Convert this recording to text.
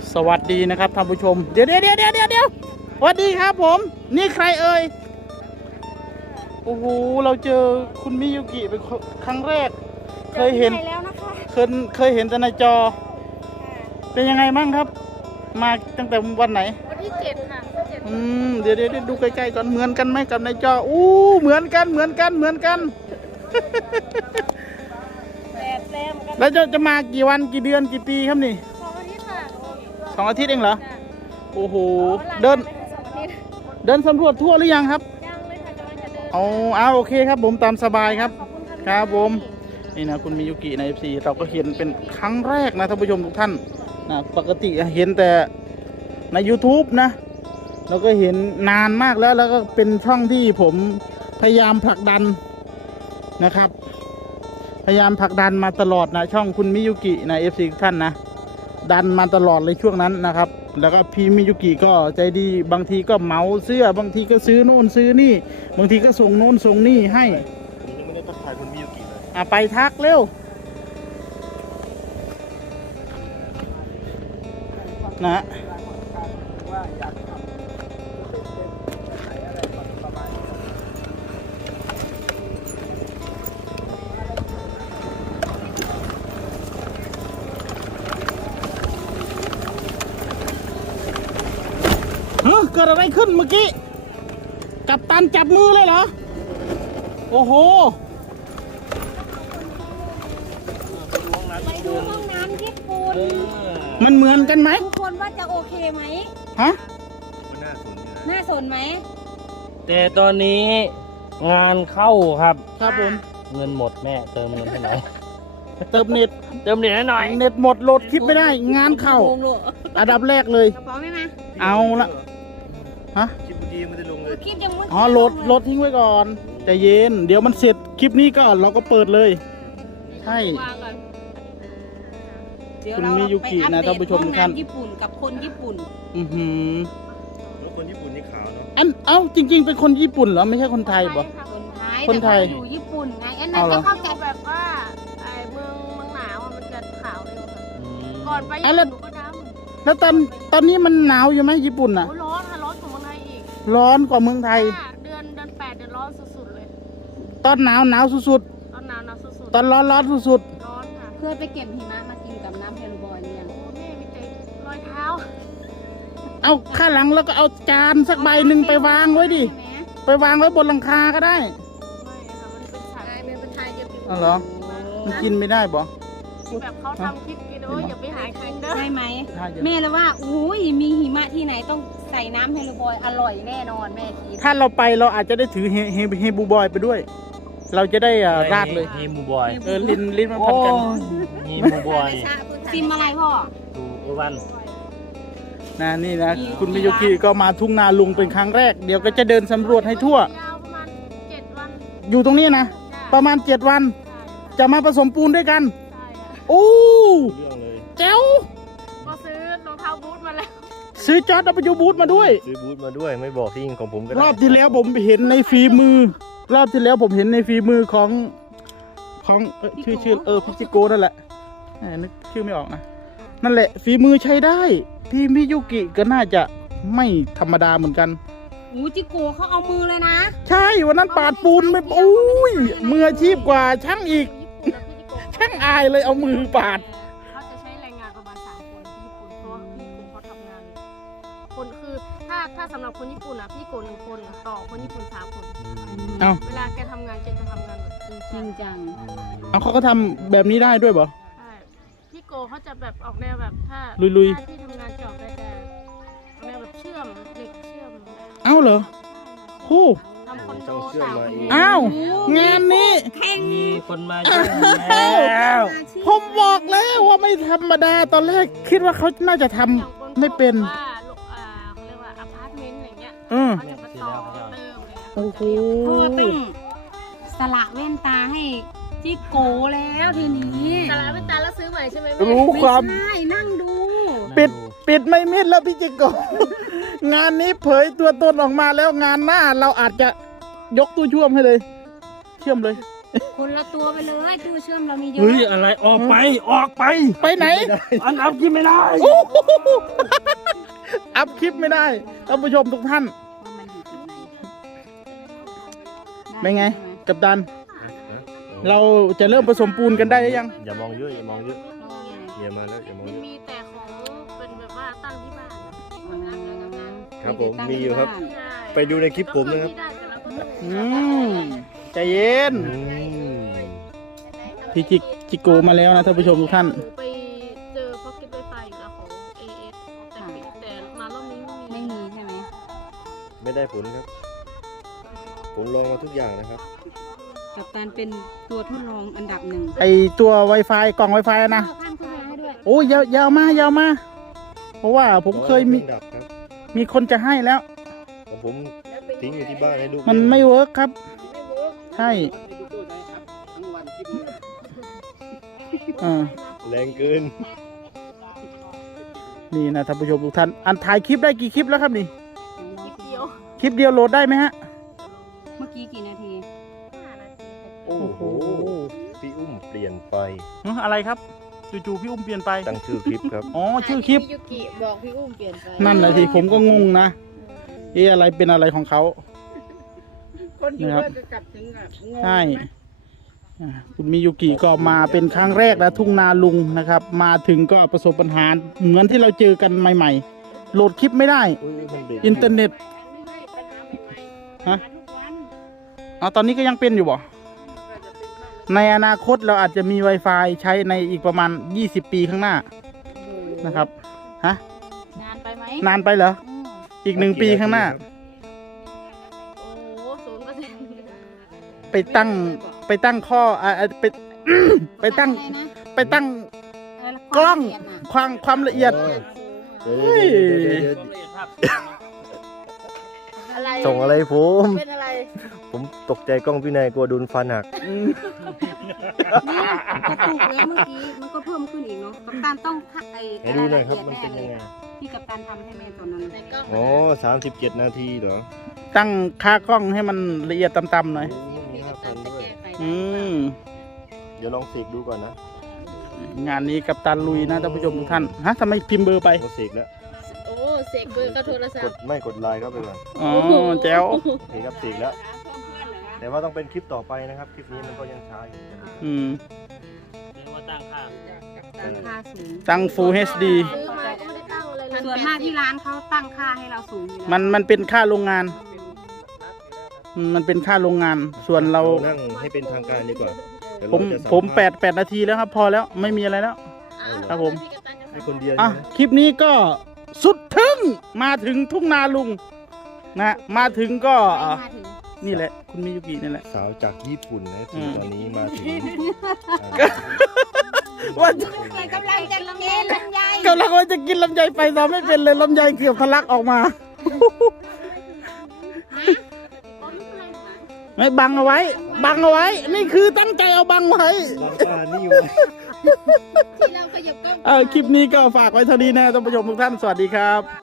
สวัสดีนะครับท่านผู้ชมเดี๋ยวสวัสดีครับผมนี่ใครเอ่ยโอ้โหเราเจอคุณมิยุกิเป็นครั้งแรกเคยเห็นแล้วนะคะเคยเห็นแต่ในจอเป็นยังไงบ้างครับมาตั้งแต่วันไหนวันที่7ค่ะเดี๋ยวดูใกล้ๆก่อนเหมือนกันไหมกับในจอเหมือนกันแล้วจะมากี่วันกี่เดือนกี่ปีครับนี่ 2 อาทิตย์ค่ะ 2 อาทิตย์เองเหรอโอ้โหเดินสำรวจทั่วหรือยังครับยังเลยค่ะกำลังจะเดินโอเคครับผมตามสบายครับครับผมนี่นะคุณมิยุกิใน FC เราก็เห็นเป็นครั้งแรกนะท่านผู้ชมทุกท่านนะปกติเห็นแต่ใน YouTube นะเราก็เห็นนานมากแล้วก็เป็นช่องที่ผมพยายามผลักดันนะครับพยายามผลักดันมาตลอดนะช่องคุณมิยุกิใน FC ทุกท่านนะดันมาตลอดเลยช่วงนั้นนะครับแล้วก็พี่มิยุกิก็ใจดีบางทีก็เหมาเสื้อบางทีก็ซื้อนู่นซื้อนี่บางทีก็ส่งนู่นส่งนี่ให้ยังไม่ได้ทักทายคุณมิยุกิเลยไปทักเร็วนะเกิดอะไรขึ้นเมื่อกี้กัปตันจับมือเลยเหรอโอ้โหไปดูห้องน้ำญี่ปุ่นมันเหมือนกันไหมทุกคนว่าจะโอเคไหมฮะน่าสนไหมแต่ตอนนี้งานเข้าครับครับผมเงินหมดแม่เติมเงินให้หน่อยเติมเน็ตให้หน่อยเน็ตหมดโหลดคลิปไม่ได้งานเข้าอันดับแรกเลยกระเป๋าไม่มาเอาละฮะคลิปเมื่อกี้ไม่ได้ลงเลยคลิปยังไม่โหลดทิ้งไว้ก่อนใจเย็นเดี๋ยวมันเสร็จคลิปนี้ก็เราก็เปิดเลยใช่คุณมิยุกินะท่านผู้ชมทุกท่านญี่ปุ่นกับคนญี่ปุ่นแล้วคนญี่ปุ่นนี่ขาวเนาะเอ้าจริงๆเป็นคนญี่ปุ่นเหรอไม่ใช่คนไทยบ่คนไทยอยู่ญี่ปุ่นไงอันนั้นก็เข้าใจแบบว่าเมืองหนาวมันจะขาวเร็วค่ะก่อนไปญี่ปุ่นก็ดำแล้วตอนนี้มันหนาวอยู่ไหมญี่ปุ่นน่ะร้อนค่ะร้อนกว่าเมืองไทยอีกร้อนกว่าเมืองไทยเดือน8เดือนร้อนสุดๆเลยตอนหนาวสุดๆตอนหนาวสุดๆตอนร้อนสุดๆร้อนค่ะเคยไปเก็บหิมะมากินกับน้ำเฮลูบอยเนี่ยแม่มีแต่รอยเท้าเอาข้างหลังแล้วก็เอาจานสักใบหนึ่งไปวางไว้ดิไปวางไว้บนหลังคาก็ได้ไม่ค่ะมันเป็นสายเป็นไทยจะเป็นเหรอมันกินไม่ได้บ่แบบเขาทำคลิปกินอย่าไปหากินเด้อใช่ไหมแม่เลยว่าอุ้ยมีหิมะที่ไหนต้องใส่น้ำเฮลูบอยอร่อยแน่นอนแม่คิดถ้าเราไปเราอาจจะได้ถือเฮบูบอยไปด้วยเราจะได้ราดเลยเฮมูบอยลิ้นมาพันกันเฮมูบอยซิมอะไรพ่อดูวันนี่นะคุณมิยุกิก็มาทุ่งนาลุงเป็นครั้งแรกเดี๋ยวก็จะเดินสำรวจให้ทั่วประมาณ7 วันอยู่ตรงนี้นะประมาณ7 วันจะมาผสมปูนด้วยกันโอ้เจ้าก็ซื้อรองเท้าบูทมาแล้วซื้อจอร์ดเอาบูทมาด้วยซื้อบูทมาด้วยไม่บอกที่ของผมก็รอบที่แล้วผมเห็นในฝีมือของชื่อพิจิโกนั่นแหละนึกชื่อไม่ออกนะนั่นแหละฝีมือใช้ได้พี่มิยุกิก็น่าจะไม่ธรรมดาเหมือนกันจิโกเขาเอามือเลยนะใช่วันนั้นปาดปูนไม่มืออาชีพกว่าช่างอีกช่างอายเลยเอามือปาดเขาจะใช้แรงงานประมาณ3 คนที่ญี่ปุ่นเพราะว่าพี่ญี่ปุ่นเขาทำงานคนคือถ้าสำหรับคนญี่ปุ่นพี่โก1 คนต่อคนญี่ปุ่น3 คนเวลาแกทำงานแกจะทำงานแบบจริงจังเขาก็ทำแบบนี้ได้ด้วยเปล่าพี่โกเขาจะแบบออกแนวแบบถ้าลุยที่ทำงานจอบได้แต่ออกแนวแบบเชื่อมเด็กเชื่อมเหรอคู่ทำคอนโดงานนี้มีคนมาแล้วผมบอกแล้วว่าไม่ธรรมดาตอนแรกคิดว่าเขาน่าจะทำไม่เป็นเขาเรียกว่าอพาร์ตเมนต์อะไรเงี้ยเขาจะมาต่อเติมโอ้โหต้องสละแว่นตาให้จิโกแล้วทีนี้สละแว่นตาแล้วซื้อใหม่ใช่ไหมรู้ความใช่นั่งดูปิดไม่มิดแล้วพี่จิโกงานนี้เผยตัวตนออกมาแล้วงานหน้าเราอาจจะยกตู้ช่วมให้เลยเชื่อมเลยคนละตัวไปเลยตู้เชื่อมเรามีเยอะเฮ้ยอะไรออกไปออกไปไปไหนอันอัพกินไม่ได้โอ้โหอัพคลิปไม่ได้ท่านผู้ชมทุกท่านว่ามันอยู่ตรงไหนเป็นไงด้ใช่หมกัปตัน เราจะเริ่มผสมปูนกันได้หรือยังอย่ามองเยอะอย่ามองเยอะเอาไงอย่ามาแล้วอย่ามองมันเยอะมีแต่ของเป็นแบบว่าตั้งที่บ้านครับผมมีอยู่ครับใช่ไปดูในคลิปผมนะครับก็อที่ได้แต่ละคนอืมใจเย็น พี่จิโกมาแล้วนะท่านผู้ชมทุกท่านหนูไปเจอพ็อกเก็ตไวไฟอยู่แล้วของ AS แต่มารอบนี้ไม่ไม่มีมีใช่ไหมไม่ได้ผลครับ ผมลองมาทุกอย่างนะครับกับการเป็นตัวทดลองอันดับหนึ่งไอตัว Wi-Fi กล่อง Wi-Fi นะข้ามขึ้นมาให้ด้วยโอ้ยยาวมายาวมา เพราะว่าผมเคยมีพราะว่าดับครับมีคนจะให้แล้วของผมทิ้งอยู่ที่บ้านให้ลูกมันเล่ไม่เวิร์กครับ ใช่อ่าแรงเกินนี่นะท่านผู้ชมทุกท่าน อันถ่ายคลิปได้กี่คลิปแล้วครับนี่คลิปเดียวคลิปเดียวโหลดได้ไหมฮะเมื่อกี้กี่นาที 5 นาทีโอ้โห พี่อุ้มเปลี่ยนไปอะไรครับจู่ๆพี่อุ้มเปลี่ยนไปตั้งชื่อคลิปครับอ๋อชื่อคลิปยูกิบอกพี่อุ้มเปลี่ยนไปนั่นแหละทีผมก็งงนะอะไรเป็นอะไรของเขาคนอยู่ด้วยจะกลับถึงอ่ะงงใช่อ่าคุณมิยุกิก็มาเป็นครั้งแรกนะทุ่งนาลุงนะครับ มาถึงก็ประสบปัญหาเหมือนที่เราเจอกันใหม่ๆ โหลดคลิปไม่ได้อุ้ยมันเบรกอินเทอร์เน็ตฮะอ๋อตอนนี้ก็ยังเป็นอยู่บ่ในอนาคตเราอาจจะมี Wi-Fi ใช้ในอีกประมาณ20 ปีข้างหน้านะครับฮะนานไปไหมนานไปเหรออืมอีก1 ปีข้างหน้าโอ้โห0% ไปตั้งข้อไป ไปตั้งอะไรนะไปตั้งเออกล้องความละเอียดน่ะความละเอียดเดี๋ยวเฮ้ยเดี๋ยวความละเอียดภาพอะไรส่งอะไรผมเป็นอะไรผมตกใจกล้องพี่นายกลัวโดนฟันหักนี่กระตุกแล้วเมื่อกี้มันก็เพิ่มขึ้นอีกเนาะกัปตันต้องไอ้ให้ดูหน่อยครับมันเป็นยังไงที่กัปตันทำให้แม่ตอนนั้นในกล้องอ๋อ37 นาทีเหรอตั้งค่ากล้องให้มันละเอียดต่ำๆหน่อยโอ้มี 5,000ด้วยอืมเดี๋ยวลองเสกดูก่อนนะงานนี้กับตันลุยนะท่านผู้ชมทุกท่าน ฮะทำไมพิมพ์เบอร์ไปผมเสกแล้วโอ้เสกเบอร์เข้าโทรศักพดท์ไม่กดไลน์ครับไปก่อนอ๋อ แจ๋วโอเคครับเสกแล้ว แต่ว่าต้องเป็นคลิปต่อไปนะครับ คลิปนี้มันก็ยังช้าอยู่อืมเรียกว่าตั้งค่าตั้งค่าสูงตั้ง Full HD ซื้อมาก็ไม่ได้ตั้งอะไรเลยส่วนมากที่ร้านเขาตั้งค่าให้เราสูงอยู่แล้วมันเป็นค่าโรงงานมันเป็นค่าโรงงาน ส่วนเรานั่งให้เป็นทางการดีกว่าเดี๋ยวผมเราจะสัผมภาษณ์ 8 นาทีแล้วครับ พอแล้วไม่มีอะไรแล้ว ครับผมให้คนเดียวอ่ะนะคลิปนี้ก็สุดทึ่งมาถึงทุ่งนาลุงนะมาถึงก็อ่ะมาถึงนี่แหละ คุณมิยุกินี่แหละสาวจากญี่ปุ่นนะอืที่มตอนนี้มาถึงว่าเกิดกำลังจะลำไยลำไยกำลังว่าจะกินลำไยไปซ้อมไม่เป็นเลยลำไยเกือบทะลักออกมา ไม่บังเอาไว้ บังเอาไว้ นี่คือตั้งใจเอาบังไว้ร้านป้านี่วะที่เราขยับกล้องคลิปนี้ก็ฝากไว้เท่านี้นะท่านผู้ชมทุกท่าน สวัสดีครับ